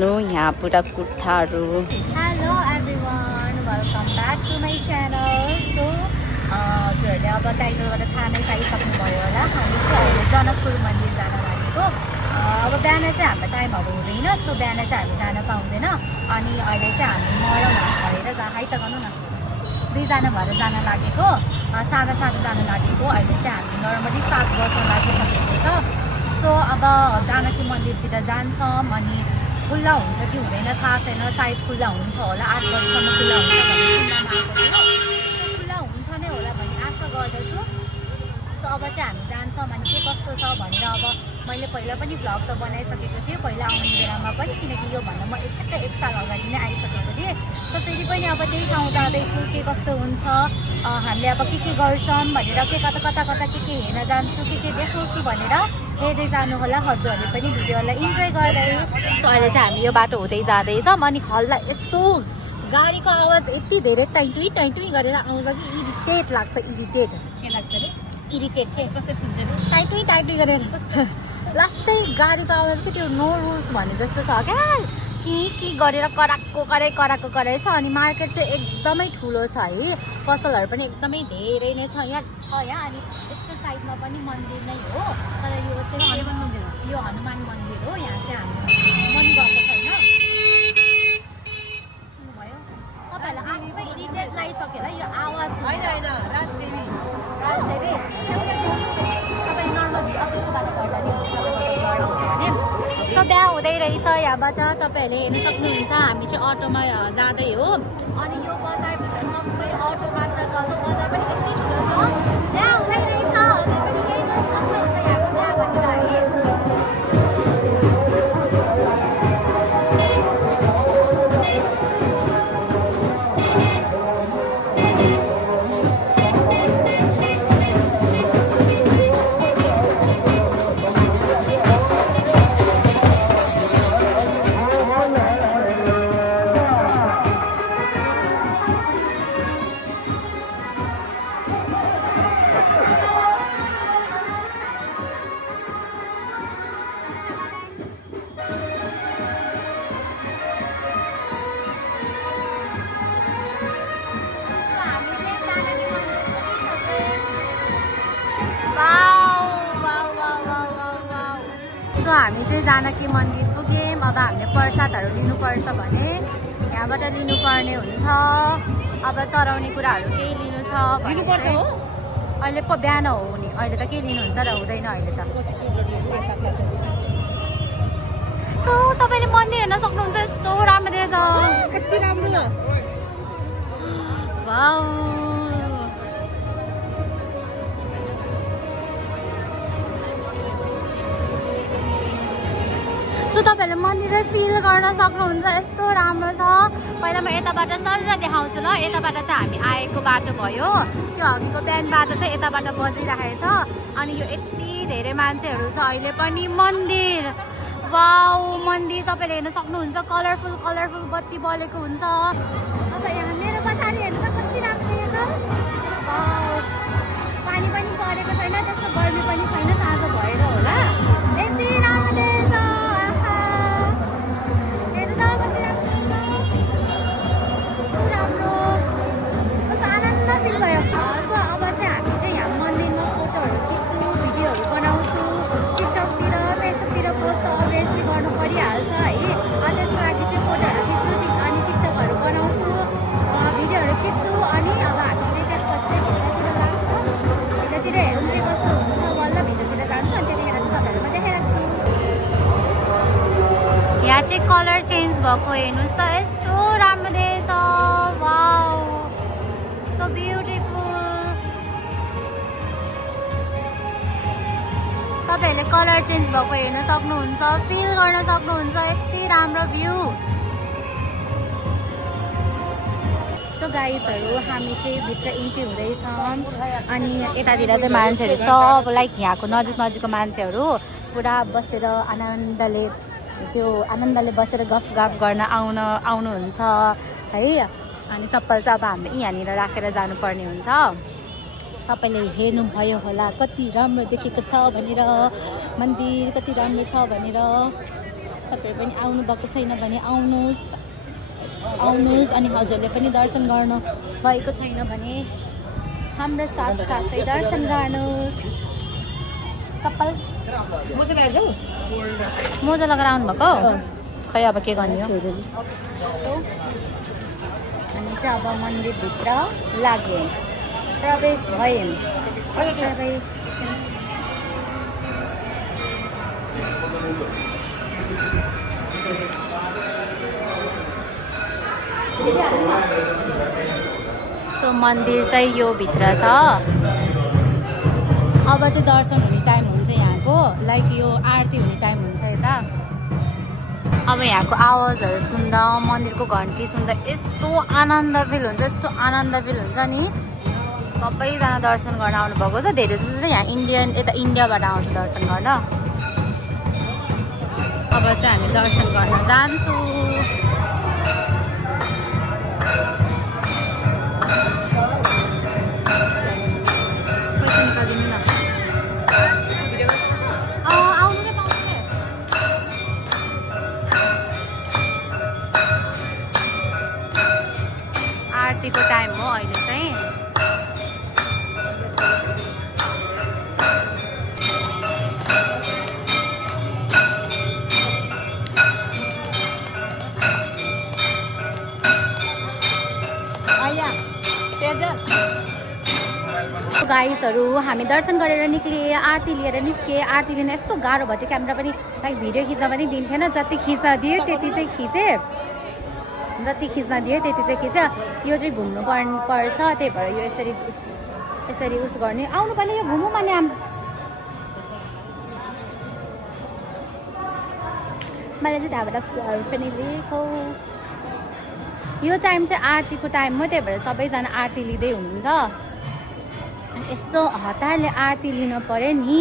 हेर्नु यहाँ पुरा कुट्ठाहरू। Hello everyone, welcome back to my channel. So हजुरहरूले अब टाइटलबाट थाहा नै पाइसक्नुभयो होला, हामी चाहिँ अहिले जनकपुर मन्दिर जान लागेको। अब बिहान चाहिँ हाम्रो टाइमहरू हुँदैन, सो बिहान चाहिँ हामी जान पाउँदैन। अनि अहिले चाहिँ हामी मरौ भएर हाइ त गर्नु न, दुईजना भएर जान लागेको, सादा जान लागेको। अहिले चाहिँ हामी नर्मली 7 बज्न लागिसकेको छ। सो अब जानकी मन्दिरतिर जान्छौँ। अनि खुल्ला हुन्छ कि हुँदैन थाहा छैन, सायद खुल्ला हुन्छ होला, 8 बजीसम्म खुल्ला हुन्छ भन्ने सुन्नमा आएको थियो। खुल्ला हुन्छ नै होला भन्ने आशा गर्दछु। सो अब चाहिँ हामी जान्छौँ। अनि के कस्तो छ भनेर अब मैले पहिला पनि भ्लग त बनाइसकेको थिएँ, पहिला आउने बेलामा पनि, किनकि यो भन्दा म एक साल अगाडि नै आइसकेको थिएँ। सो फेरि पनि अब त्यही ठाउँ जाँदैछु, के कस्तो हुन्छ, हामीले अब के गर्छौँ भनेर, कता के हेर्न जान्छु, के देखाउँछु भनेर हेर्दै जानु होला हजुरहरूले पनि भिडियोलाई इन्जोय गर्दै। सो अहिले चाहिँ हामी यो बाटो हुँदै जाँदैछौँ। अनि हल्ला यस्तो गाडीको आवाज यति धेरै टाइटुई गरेर आउँछ कि इरिटेट लाग्छ। इरिटेट के लाग्छ अरे? इरिटेट के कस्तो सुन्छ टाइटुई गरेर लास्टै गाडीको आवाज कि त्यो नो रुल्स भने जस्तो छ क्या, के गरेर कराएको छ। अनि मार्केट चाहिँ एकदमै ठुलो छ है, पसलहरू पनि एकदमै धेरै नै छ यहाँ। अनि यसको साइडमा पनि मन्दिर नै हो, तर यो चाहिँ हनुमान मन्दिर हो, यो हनुमान मन्दिर हो। यहाँ चाहिँ हामी पनि गएको छैन। सुन्नुभयो तपाईँहरूलाई आफै इरिटेट लागिसकेर यो आवाज होइन राजदेवी तपाईँले नर्मल अफिसको बाटो गर्दा नि भने। सो बिहा हुँदै रहेछ यहाँबाट, तपाईँहरूले हेर्न सक्नुहुन्छ। हामी चाहिँ अटोमा जाँदै हो। अनि यो बजारभित्र सबै अटो मात्र छ, बजार पनि यति ठुलो छ। बिहा हुँदै रहेछ, कस्तो हुन्छ यहाँको बिहा भनेर हामी चाहिँ जानकी मन्दिर पुग्यौँ। अब हामीले प्रसादहरू लिनुपर्छ भने यहाँबाट लिनुपर्ने हुन्छ। अब चढाउने कुराहरू केही लिनु छ लिनुपर्छ हो। अहिले पो बिहान हो नि, अहिले त के लिनुहुन्छ र हुँदैन अहिले त। सो तपाईँले मन्दिर हेर्न सक्नुहुन्छ, यस्तो राम्रो रहेछ, कति राम्रो। वाउ, सो तपाईँहरूले मन्दिरलाई फिल गर्न सक्नुहुन्छ, यस्तो राम्रो छ। पहिला म यताबाट सर देखाउँछु ल। यताबाट चाहिँ हामी आएको बाटो भयो, त्यो अघिको बिहान बाटो चाहिँ यताबाट बजिरहेको छ। अनि यो यति धेरै मान्छेहरू छ अहिले पनि। मन्दिर, वाउ, मन्दिर तपाईँले हेर्न सक्नुहुन्छ, कलरफुल बत्ती बलेको हुन्छ। अब यहाँ मेरो पछाडि हेर्नु कति राम्रो छ। पानी पनि परेको छैन, त्यस्तो गर्मी पनि छैन, साँझ भएर होला, यति राम्रो देख्छ। यहाँ चाहिँ कलर चेन्ज भएको हेर्नुहोस् त, यस्तो राम्रो देख्छ। Wow, so beautiful. तपाईँहरूले कलर चेन्ज भएको हेर्न सक्नुहुन्छ, फिल गर्न सक्नुहुन्छ, यति राम्रो भ्यू। सो गाइजहरू, हामी चाहिँ भित्र इन्ट्री हुँदैछौँ। अनि यतातिर चाहिँ मान्छेहरू सब लाइक यहाँको नजिकको मान्छेहरू पुरा बसेर आनन्दले बसेर गफ गर्न आउनुहुन्छ है। अनि चप्पल चाहिँ अब हामीले यहाँनिर राखेर जानुपर्ने हुन्छ। तपाईँले हेर्नुभयो होला कति राम्रो देखेको छ भनेर, मन्दिर कति राम्रो छ भनेर। तपाईहरु पनि आउनु भएको छैन भने आउनुस् अनि हजुरले पनि दर्शन गर्नु भएको छैन भने हाम्रो साथसाथै दर्शन गर्नुस्। कपाल मोजा लगाएर आउनु भएको खै अब के गर्ने हो। हामी चाहिँ अब मन्दिरभित्र लाग्यौँ, प्रवेश भयौँ। सो मन्दिर चाहिँ यो भित्र छ। अब चाहिँ दर्शन हुने टाइम हुन्छ यहाँको, लाइक यो आरती हुने टाइम हुन्छ यता। अब यहाँको आवाजहरू सुन्दा मन्दिरको घन्टी सुन्दा यस्तो आनन्द फिल हुन्छ, यस्तो आनन्द फिल हुन्छ नि। सबैजना दर्शन गर्न आउनुभएको छ, धेरै जस्तो चाहिँ यहाँ यता इन्डियाबाट आउँछ दर्शन गर्न। अब चाहिँ हामी दर्शन गर्न जान्छौँ। आरतीको टाइम हो अहिले चाहिँ। गाइसहरू हामी दर्शन गरेर निक्लिए, आरती लिएर निस्किए। आरती लिन यस्तो गाह्रो भयो, त्यो क्यामेरा पनि लाइक भिडियो खिच्न पनि दिन्थेन। जति खिच्न दियो त्यति चाहिँ खिचेँ, जति खिच्न दियो त्यति चाहिँ खिच्यो। यो चाहिँ घुम्नु पर्छ, त्यही भएर यो यसरी उस गर्ने। आउनु पर्ने यो घुमौँ भने मैले चाहिँ त्यहाँबाट फुलहरू पनि लिएको। यो टाइम चाहिँ आरतीको टाइम हो, त्यही भएर सबैजना आरती लिँदै हुनुहुन्छ। यस्तो हतारले आरती लिन पर्यो नि,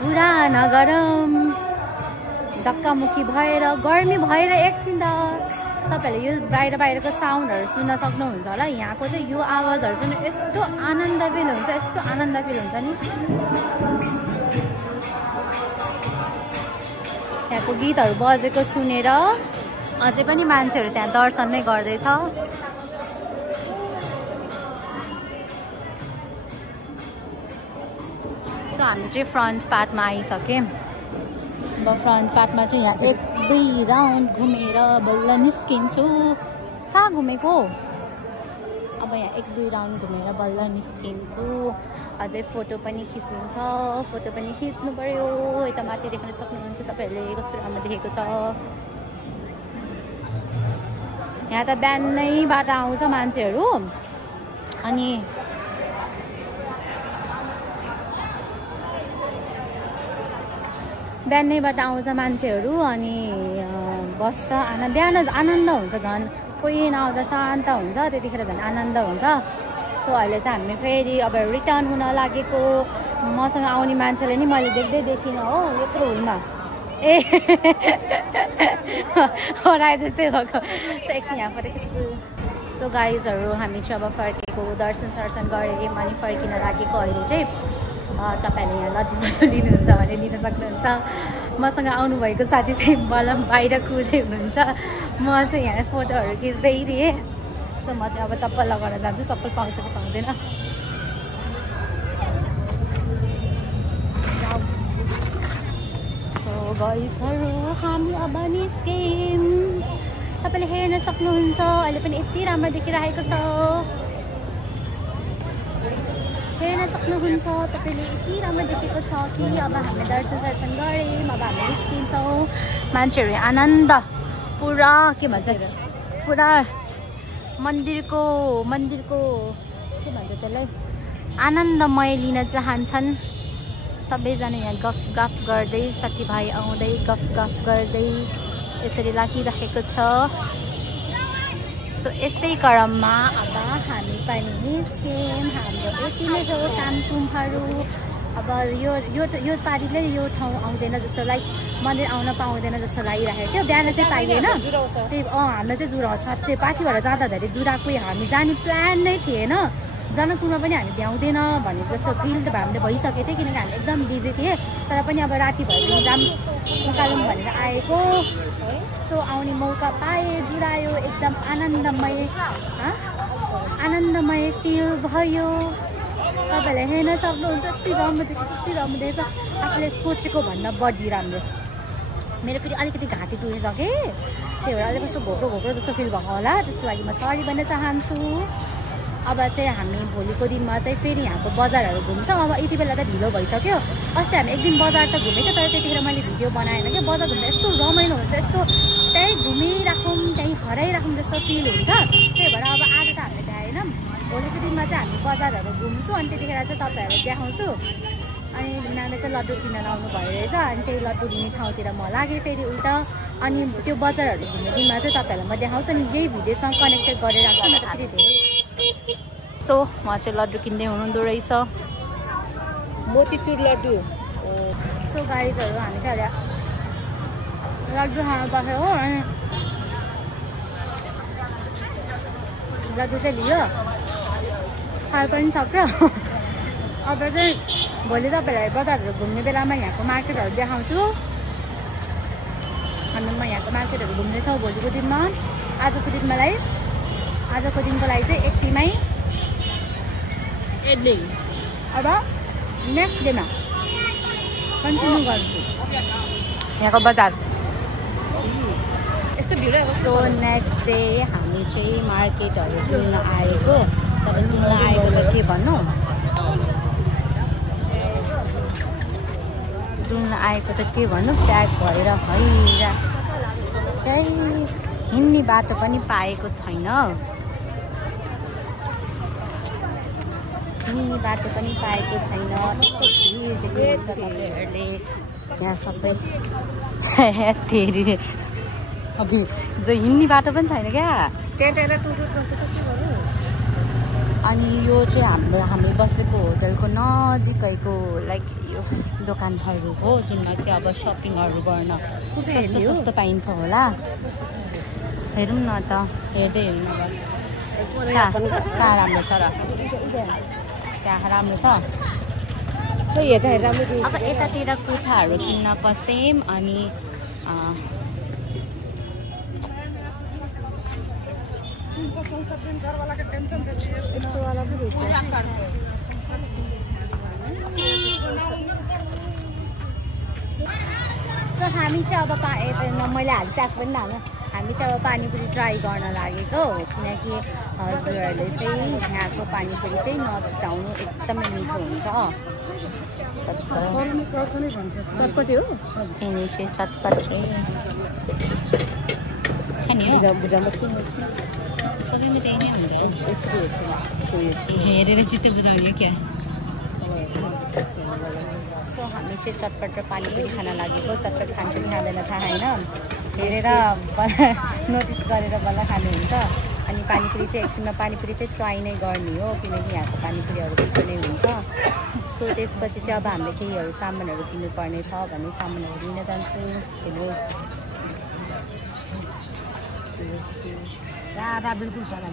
पुरा नगरम धक्कामुक्की भएर गर्मी भएर एकछिन त तपाईँहरूले यो बाहिरको साउन्डहरू सुन्न सक्नुहुन्छ होला। यहाँको चाहिँ यो आवाजहरू सुन्नु यस्तो आनन्द फिल हुन्छ, यस्तो आनन्द फिल हुन्छ नि। यहाँको गीतहरू बजेको सुनेर अझै पनि मान्छेहरू त्यहाँ दर्शन नै गर्दैछ। सो हामी चाहिँ फ्रन्ट पार्टमा आइसक्यौँ। अब फ्रन्ट पार्टमा चाहिँ यहाँ 1-2 राउन्ड घुमेर बल्ल निस्किन्छु। कहाँ घुमेको? अब यहाँ 1-2 राउन्ड घुमेर बल्ल निस्किन्छु। अझै फोटो पनि खिच्नु छ, फोटो पनि खिच्नु पर्यो। यता माथि देख्न सक्नुहुन्छ तपाईँहरूले कस्तो राम्रो देखेको छ। यहाँ त बिहानैबाट आउँछ मान्छेहरू, अनि बिहानैबाट आउँछ मान्छेहरू अनि बस्छ। बिहान आनन्द हुन्छ, झन् कोही नआउँदा शान्त हुन्छ, त्यतिखेर झन् आनन्द हुन्छ। सो अहिले चाहिँ हामी फेरि अब रिटर्न हुन लागेको। मसँग आउने मान्छेले नि मैले देख्दै देखिनँ हो, यत्रो हुन्न ए हराए जस्तै भएको। एकछिन यहाँ फर्केको। सो गाइजहरू हामी चाहिँ अब फर्केको, दर्शन सर्शन गरेँ अनि फर्किन लागेको। अहिले चाहिँ तपाईँहरूले यहाँ लड्डु सड्डु लिनुहुन्छ भने लिन सक्नुहुन्छ। मसँग आउनुभएको साथी चाहिँ मलाई बाहिर कुर्दै हुनुहुन्छ, म चाहिँ यहाँ फोटोहरू खिच्दै थिएँ। सो म चाहिँ अब चप्पल लगाएर जान्छु, चप्पल पाउँछ कि पाउँदैन। सो गाइजहरू हामी अब निस्क्यौँ। तपाईँले हेर्न सक्नुहुन्छ अहिले पनि यति राम्रो देखिरहेको छ, हेर्न सक्नुहुन्छ तपाईँले यति राम्रो देखेको छ कि। अब हामी दर्शन सर्शन गऱ्यौँ, अब हामी निस्किन्छौँ। मान्छेहरू आनन्द पुरा के भन्छ, पुरा मन्दिरको के भन्छ त्यसलाई, आनन्दमय लिन चाहन्छन्। सबैजना यहाँ गफ गर्दै, साथीभाइ आउँदै गफ गर्दै यसरी लागिरहेको छ। सो यस्तै क्रममा अब हामी पनि निस्क्यौँ। हाम्रो यति नै हो कामकुमहरू। अब यो पारिले यो ठाउँ आउँदैन जस्तो, लाइक मन्दिर आउन पाउँदैन जस्तो लागिरहेको थियो। बिहान चाहिँ पाइएन, त्यही हाम्रो चाहिँ जुराउँछ। त्यो पाथिबाट जाँदाखेरि जुराको हामी जाने प्लान नै थिएन, जनकपुरमा पनि हामी भ्याउँदैन भन्ने जस्तो फिल त हामीले भइसकेको थियो किनकि हामी एकदम बिजी थिएँ तर पनि अब राति भएर जाम निकालौँ भनेर आएको सो आउने मौका पाएँ जुरायो एकदम आनन्दमय फिल भयो तपाईँहरूले हेर्न सक्नुहुन्छ यति राम्रो देख्छ आफूले सोचेको भन्दा बढी राम्रो मेरो फेरि अलिकति घाँटी दुखिसकेँ त्यही भएर अलिक कस्तो घोक्रो जस्तो फिल भएको होला त्यसको लागि म सरी भन्न चाहन्छु अब चाहिँ हामी भोलिको दिनमा चाहिँ फेरि यहाँको बजारहरू घुम्छौँ अब यति बेला त ढिलो भइसक्यो अस्ति हामी एक दिन बजार त घुमेको तर त्यतिखेर मैले भिडियो बनाएन क्या बजार घुम्दा यस्तो रमाइलो हुन्छ यस्तो त्यहीँ घुमिराखौँ त्यहीँ हराइराखौँ जस्तो फिल हुन्छ त्यही भएर अब आज त हामीले भ्याएनौँ भोलिको दिनमा चाहिँ हामी बजारहरू घुम्छौँ अनि त्यतिखेर चाहिँ तपाईँहरूलाई देखाउँछु अनि नानीले चाहिँ लड्डु किन्न लाउनु भयो रहेछ अनि त्यही लड्डु लिने ठाउँतिर म लागेँ फेरि उल्टा अनि त्यो बजारहरू घुम्ने दिनमा चाहिँ तपाईँहरूलाई म देखाउँछु अनि यही भिडियोसँग कनेक्टेड गरेर राख्छु न त फेरि धेरै सो म चाहिँ लड्डु किन्दै हुनुहुँदो रहेछ मोतीचुर लड्डु सो गाइजहरू हामी चाहिँ लड्डु खानु पर्छ हो अनि लड्डु चाहिँ लियो खानु पनि सक्छ अब चाहिँ भोलि तपाईँहरूलाई बजारहरू घुम्ने बेलामा यहाँको मार्केटहरू देखाउँछु हामी म यहाँको मार्केटहरू घुम्नेछौँ भोलिको दिनमा आजको दिनको लागि चाहिँ यतिमै एन्डिङ अब नेक्स्ट डेमा कन्टिन्यू गर्छु यहाँको बजार यस्तो भिड सो नेक्स्ट डे हामी चाहिँ मार्केटहरू किन्न आएको तपाईँ किन्न आएको त के भन्नु डुल्न आएको त के भन्नु प्याक भएर हैरा त्यही हिँड्ने बाटो पनि पाएको छैन तपाईँहरूले यहाँ सबै तेरी अब जो हिँड्ने बाटो पनि छैन क्या अनि यो चाहिँ हामी बसेको होटलको नजिकैको लाइक यो दोकानहरू हो जुनमा चाहिँ अब सपिङहरू गर्न सस्तो पाइन्छ होला हेरौँ न त हेर्दै हेर्नु कहाँ राम्रो छ र त्यहाँ राम्रो छ अब यतातिर कुर्ताहरू किन्न पस्यौँ अनि सो हामी चाहिँ अब मैले हालिसकेको पनि हाल्नु हामी चाहिँ अब पानीपुरी ट्राई गर्न लागेको किनकि हजुरहरूले चाहिँ यहाँको पानीपुरी चाहिँ नछुटाउनु एकदमै मिठो हुन्छ चटपटी हो यिनी चाहिँ चटपटी सबैमा त्यही नै हुन्छ हेरेर चित्त बुझाउने क्या सो हामी चाहिँ चटपट र पानीपुरी खान लागेको चटपट खान्छ कि खाँदैन थाहा होइन हेरेर नोटिस गरेर बल्ल खानुहुन्छ अनि पानीपुरी चाहिँ एकछिनमा पानीपुरी चाहिँ ट्राई नै गर्ने हो किनकि यहाँको पानीपुरीहरू त्यस्तो नै हुन्छ सो त्यसपछि चाहिँ अब हामीले केहीहरू सामानहरू किन्नुपर्ने छ भने सामानहरू लिन जान्छु सादा बिल्कुल सादा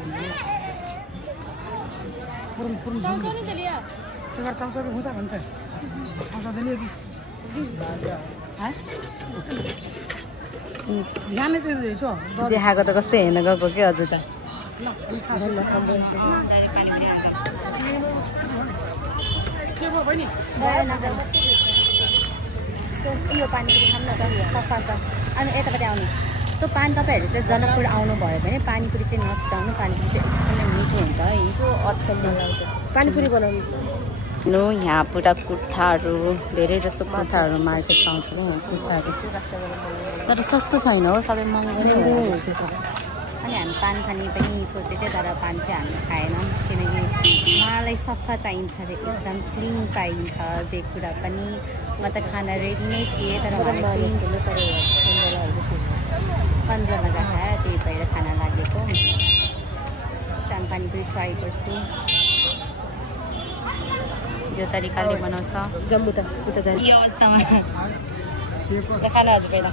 देखाएको त कस्तै हेर्न गएको के हजुर त यो पानीपुरी खानु न त सफा छ अनि यतापट्टि आउने सो तपाईँहरू चाहिँ जनकपुर आउनुभयो भने पानीपुरी चाहिँ नछुटाउनु पानीपुरी चाहिँ एकदमै मिठो हुन्छ है सो अचम्म लाग्छ पानीपुरी बनाउनु नो यहाँ पुरा कुर्ताहरू धेरै जस्तो कुर्ताहरू मार्केट पाउँछ नि कुर्ताहरू तर सस्तो छैन हो सबै महँगो नै हुन्छ अनि हामी पान खाने पनि सोचेको थियो तर पान चाहिँ हामी खाएनौँ किनकि मलाई सफा चाहिन्छ अरे एकदम क्लिन चाहिन्छ जे कुरा पनि म त खाना रेडी नै थिएँ तर पन्जामा गएको त्यही भएर खाना लागेको सानो पानीपुरी ट्राई गर्छु यो तरिकाले बनाउँछ जम्बु त यो अवस्थामा खाना हजुर पहिला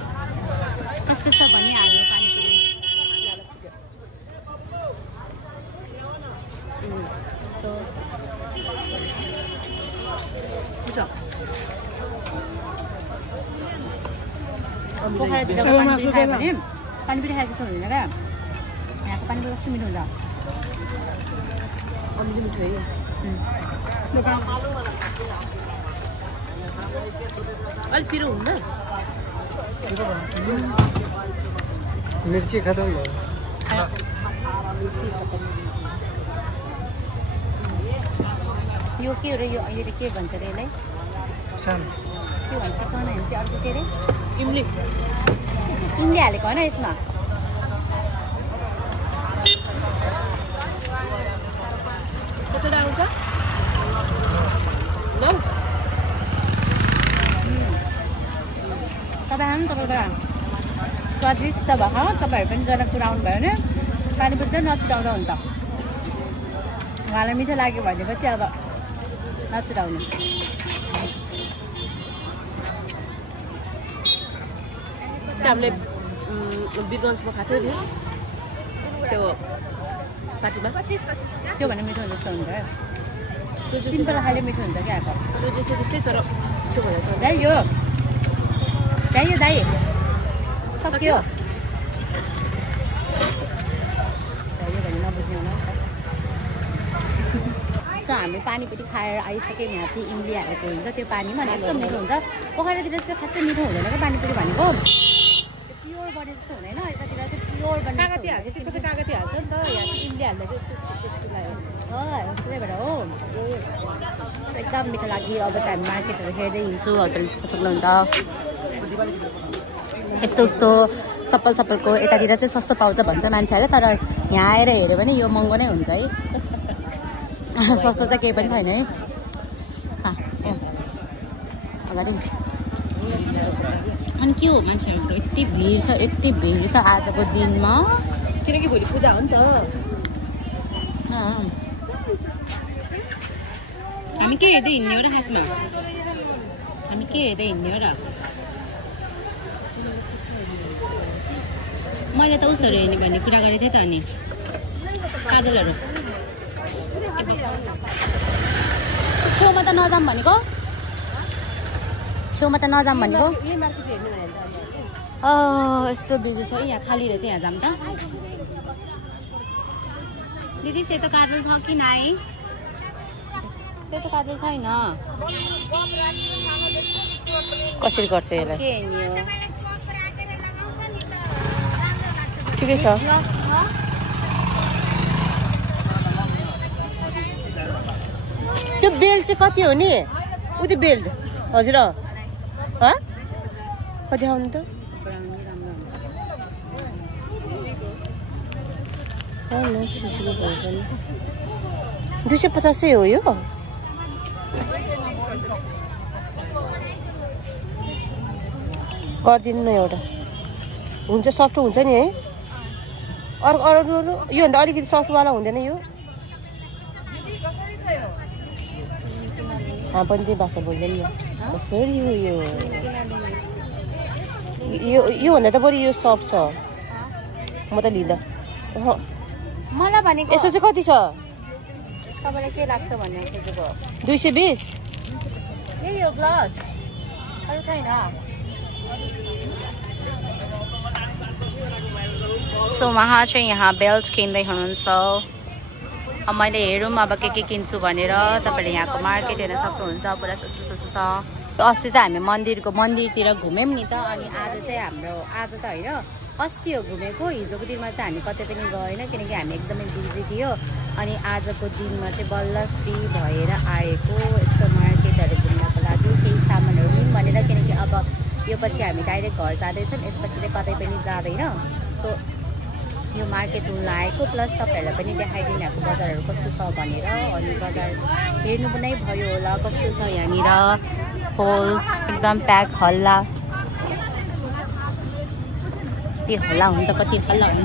कस्तो छ भने हाम्रो पानीपुरी सो पोखरातिर पानीपुरी खायो भने पानीपुरी खाएको जस्तो हुँदैन क्या यहाँको पानीपुरी कस्तो मिठो हुन्छ मिठो है अलिक पिरो हुन्न मिर्ची खत्म भयो यो के हो र यो के भन्छ अरे यसलाई के भन्छ चना होइन त्यो अर्को के अरे इमली हालेको होइन यसमा कतिवटा आउँछ ल तपाईँ तपाईँको स्वादिष्ट भयो तपाईँहरू पनि जनकपुर आउनुभयो भने पानीपुरी चाहिँ नछुटाउँदा हुन्छ उहाँलाई मिठो लाग्यो भनेपछि अब नछुटाउनु हामीले बिरगन्जमा खाएको थियो त्यो पार्टीमा त्यो भने मिठो जस्तो हुन्छ त्यो सिम्पल खाले मिठो हुन्छ क्या अब त्यो त्यस्तै तर त्यो भनेको छ दाइ यो दाइ सक्यो भने नबुझ्ने होला सो हामी पानीपुरी खाएर आइसक्यौँ यहाँ चाहिँ इमली हालेको हुन्छ त्यो पानीमा अनि यस्तो मिठो हुन्छ पोखरातिर चाहिँ खासै मिठो हुँदैन क्या पानीपुरी भनेको प्योर बने जस्तो हुँदैन यतातिर चाहिँ प्योर बने कागती हाल्छ त्यसो कागती हाल्छ नि त यहाँ चाहिँ इमली हाल्दा चाहिँ यस्तो टेस्टी लाग्यो त्यही भएर हो एकदम मिठो लाग्यो अब चाहिँ हामी मार्केटहरू हेर्दै हिँड्छु हजुर सक्नुहुन्छ यस्तो उस्तो चप्पलको यतातिर चाहिँ सस्तो पाउँछ भन्छ मान्छेहरूले तर यहाँ आएर हेऱ्यो भने यो महँगो नै हुन्छ है सस्तो चाहिँ केही पनि छैन है अगाडि अनि के हो मान्छेहरूको यति भिड छ आजको दिनमा किनकि भोलि पूजा हो नि त हामी के हेर्दै हिँड्ने हो र खासमा हामी के हेर्दै हिँड्ने हो र मैले त उसहरू हेर्ने भन्ने कुरा गरेको थिएँ त अनि काजलहरू छेउमा त नजाम भनेको यस्तो बिजी छ यहाँ खाली रहेछ यहाँ जाम त दिदी सेतो काजल छ कि नाइ सेतो काजल छैन कसरी गर्छ यसलाई के हेर्ने हो ठिकै छ त्यो बेल चाहिँ कति हो नि उति बेल हजुर कति आउनु त 250 हो यो गरिदिनु न एउटा हुन्छ सफ्ट हुन्छ नि है अरू यो भन्दा अलिकति सफ्टवाला हुँदैन यो पनि त्यही भाषा बोल्दैन नि कसरी हो यो भन्दा त बरु यो सफ्ट छ म त लिँदा मलाई भनेको यसो चाहिँ कति छ तपाईलाई के लाग्छ भन्ने सोचेको 220 यही हो ग्लास अरू छैन सो उहाँ चाहिँ यहाँ बेल्ट किन्दै हुनुहुन्छ अब मैले हेरौँ अब के किन्छु भनेर तपाईँले यहाँको मार्केट हेर्न सक्नुहुन्छ पुरा सस्तो छ अस्ति चाहिँ हामी मन्दिरतिर घुम्यौँ नि त अनि आज चाहिँ हाम्रो आज त होइन अस्ति हो घुमेको हिजोको दिनमा चाहिँ हामी कतै पनि गएन किनकि हामी एकदमै बिजी थियो अनि आजको दिनमा चाहिँ बल्ल फ्री भएर आएको यस्तो मार्केटहरू घुम्नको लागि केही सामानहरू लिउँ भनेर किनकि अब यो पछि हामी डाइरेक्ट घर जाँदैछौँ यसपछि चाहिँ कतै पनि जाँदैन सो यो मार्केट घुम्न आएको प्लस तपाईँहरूलाई पनि देखाइदिनु यहाँको बजारहरू कस्तो छ भनेर अनि बजार हेर्नु पनि भयो होला कस्तो छ यहाँनिर होल एकदम प्याक हल्ला कति हल्ला हुन्छ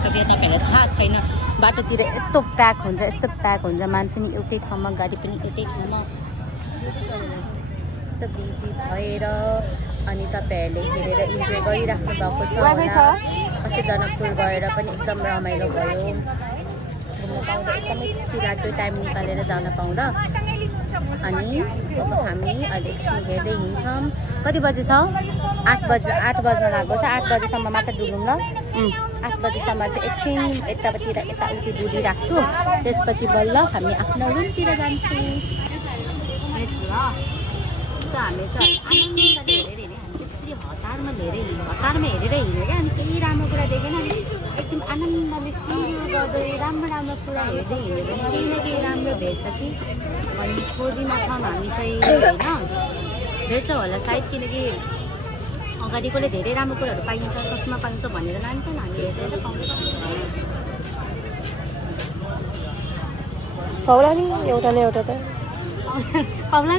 कि तपाईँहरूलाई थाहा छैन बाटोतिर यस्तो प्याक हुन्छ मान्छे नि एउटै ठाउँमा गाडी पनि एउटै ठाउँमा यस्तो बिजी भएर अनि तपाईँहरूले हेरेर इन्जोय गरिराख्नु भएको छ अस्ति जनकपुर गएर पनि एकदम रमाइलो भयो घुम्नु पाउँदा एकदमै खुसी लाग्यो टाइम निकालेर जान पाउँदा अनि अब हामी अहिले एकछिन हेर्दै हिँड्छौँ। कति बजे छ? 8 बज्न लागेको छ। 8 बजेसम्म मात्र डुलौँ ल। 8 बजेसम्म चाहिँ एकछिन यतातिर यताउति डुलिराख्छु। त्यसपछि बल्ल हामी आफ्नो रुमतिर जान्छौँ। हामी चाहिँ आनन्दले हेरेर हिँड्यो। हामी त्यसरी हतारमा हेरेर हिँड्यो क्या। अनि केही राम्रो कुरा देखेन नि एकदम आनन्दले फिल गर्दै राम्रो कुरा हेर्दै हिँड्यो भने केही न केही राम्रो भेट्छ कि अनि खोजीमा छौँ हामी चाहिँ होइन। भेट्छ होला सायद, किनकि अगाडि कसले धेरै राम्रो कुराहरू पाइन्छ कसमा पाइन्छ भनेर लान्छौँ हामी हेरेर पाउँछ। पाउला नि एउटा न एउटा त पाउला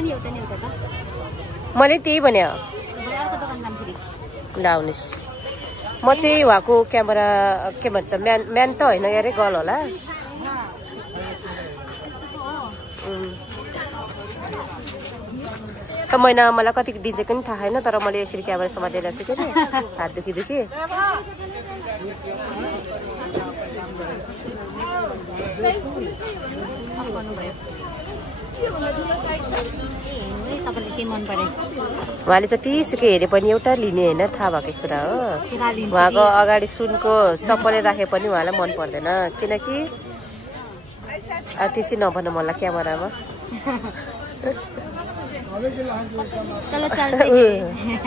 नि एउटा न एउटा त मैले त्यही भने अर्को दोकान जाम फेरि लाउनुहोस्। म चाहिँ उहाँको क्यामेरा के भन्छ म्यान त होइन यारै गर्ल होला। महिना मलाई कति दिन्छ पनि थाहा छैन, तर मैले यसरी क्यामेरा समातेर छु के हात दुखी तपाईँले के मन पर्यो? उहाँले जतिसुकै हेरे पनि एउटा लिने होइन, थाहा भएको कुरा हो। उहाँको अगाडि सुनको चप्पलै राखे पनि उहाँलाई मन पर्दैन, किनकि त्यो चाहिँ नभन्नु मलाई क्यामेरामा।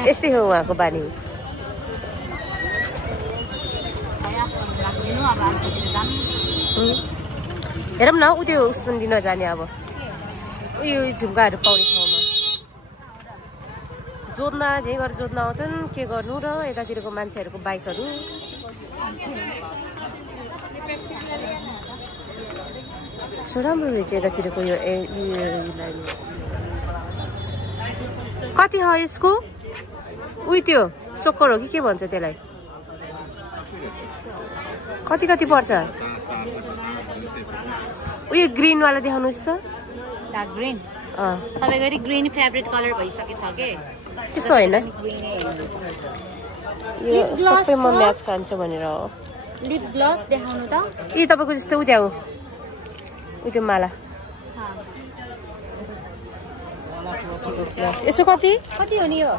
यस्तै हो उहाँको बानी। हेरौँ न उ त्यो उसमा दिन जाने अब उयो झुम्काहरू पाउने ठाउँमा जोत्न झै गरेर जोत्न आउँछन्। के गर्नु र यतातिरको मान्छेहरूको बाइकहरू राम्रो रहेछ यतातिरको यो कति हो यसको? उयो त्यो चोकर हो कि के भन्छ त्यसलाई? कति पर्छ? उयो ग्रिनवाला देखाउनुहोस् त। डार्क ग्रिन तपाईँको ग्रिन फेभरेट कलर भइसकेछ के? त्यस्तो होइन, यो सबैमा म्याच खान्छ भनेर हो। लिप ग्लस देखाउनु त। यी तपाईँको जस्तो उ त्यहाँ उ त्यो माला यसो कति हो नि यो?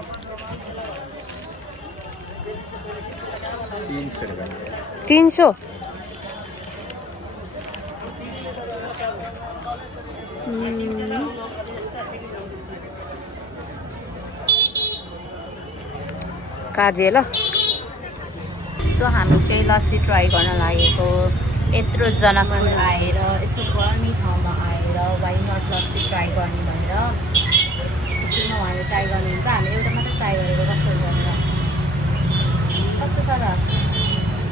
300। काटिदिए ल। सो हामी चाहिँ लस्सी ट्राई गर्न लागेको। यत्रो जनकपुर आएर यस्तो गर्मी ठाउँमा आएर वाइ नट लस्सी ट्राई गर्ने भनेर सुरुमा उहाँले ट्राई गर्नुहुन्छ। हामी एउटा मात्रै ट्राई गरेको कस्तो गरेर कस्तो छ र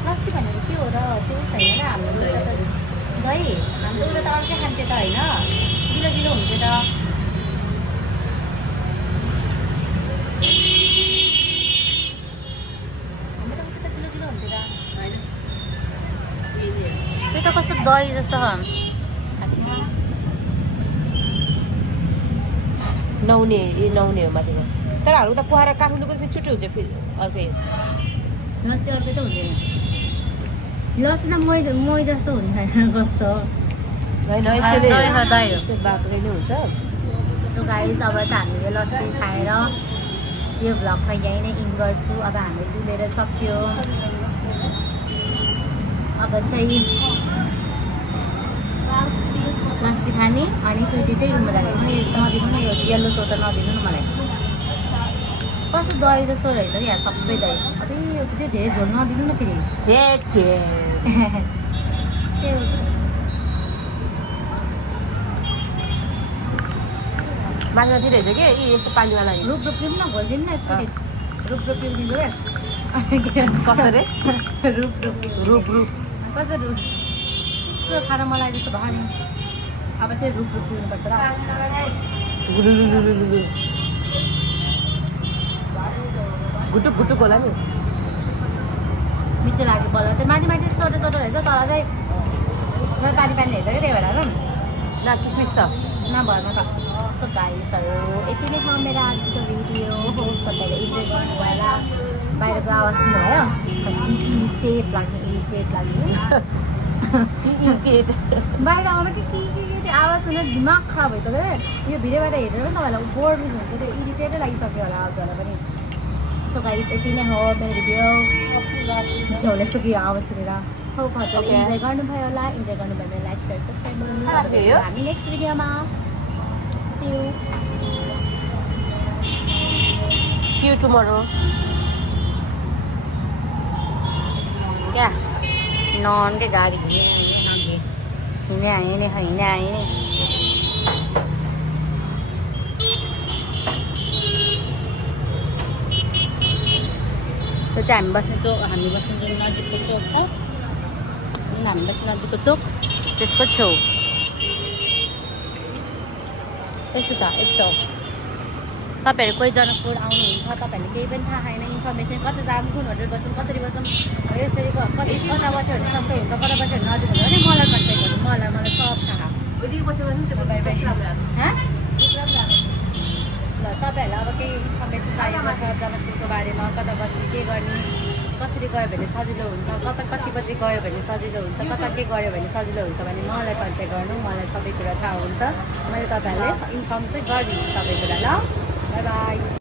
लस्सी भनेको के हो र? त्यो छैन हाम्रो एउटा त दही, हाम्रो एउटा त अर्कै खान्थ्यो त होइन, गिलो हुन्थ्यो त। त्यो त कस्तो दही जस्तो नहुने हो माथिमा, तर हाम्रो त कुहाएर काठमाडौँको फेरि छुट्टै हुन्छ। फेरि अर्कै लस्सी अर्कै त हुँदैन। लस्सी त मही जस्तो हुँदैन कस्तो होइन, बाक्लै नै हुन्छ। सो गाइस अब चाहिँ हामीले लस्सी खाएर यो भ्लगलाई यहीँ नै इन्ड गर्छु। अब हामी डुलेर सक्यो। अब चाहिँ लस्सी खाने अनि दुईटै रुममा जाने। नदिनु न यो येल्लो चोटा नदिनु न मलाई। कस्तो दही जस्तो रहेछ यहाँ सबै दही। अझै यो चाहिँ धेरै झोल नदिनु न फेरि। त्यो माथि रहेछ कि यस्तो पानीवाला रुप पिउँ न घोलिदिउँ न एकचोटि। रुप पिउदिन्छु क्या। कसो रे? रुप कसो रुप यस्तो खान मलाई जस्तो भयो नि। अब चाहिँ रुप पिउनुपर्छ ल। घुटुक होला नि। मिठो लाग्यो। बल्ल चाहिँ माथि छोटो रहेछ, तल चाहिँ पानी रहेछ क्या, त्यही भएर न किसमिस छ न भरमा छ। सो गाइसहरू यति नै छ मेरो आजको भिडियो। होप तपाईँले इन्जोय गर्नुभयो होला। बाहिरको आवाज सुन्नुभयो? इरिटेट लाग्ने बाहिर आउँदा के त्यो आवाज सुनेर दिमाग खराब भयो त यो भिडियोबाट हेरेर पनि तपाईँहरूलाई बोर हुनुहुन्छ त्यो इरिटेटै लागिसक्यो होला हजुरहरूलाई पनि सो गाइस यति नै हो मेरो भिडियो झोले सुक्यो आवाज सुनेर होप हजुरले इन्जोय गर्नुभयो होला इन्जोय गर्नुभयो भने लाइक सेयर सब्सक्राइब गर्नु हामी नेक्स्ट भिडियोमा See you tomorrow. क्या नॉन के गाड़ी हिँडे आए नि त्यो चाहिँ हामी बस्ने चोक नजिकको चोक हो हामी बस्ने नजिकको चोक त्यसको छेउ यस्तो छ यस्तो तपाईँहरू कोही जनकपुर आउनुहुन्छ तपाईँहरूले केही पनि थाहा छैन इन्फर्मेसन कता जानु कुन होटल बस्नु कसरी बस्नु यसरी कता बस्यो भने सस्तो हुन्छ कता बस्यो भने नजिक हुन्छ भने मलाई कन्ट्याक्ट गर्नु मलाई सब थाहा ल तपाईँहरूलाई अब केही इन्फर्मेसन चाहिएको छ जनकपुरको बारेमा कता बस्ने के गर्ने कसरी गयो भने सजिलो हुन्छ कति बजी गयो भने सजिलो हुन्छ कता के गऱ्यो भने सजिलो हुन्छ भने मलाई कन्ट्याक्ट गर्नु मलाई सबै कुरा थाहा हुन्छ मैले तपाईँहरूले इन्फर्म चाहिँ गरिदिन्छु सबै कुरा ल बाई बाई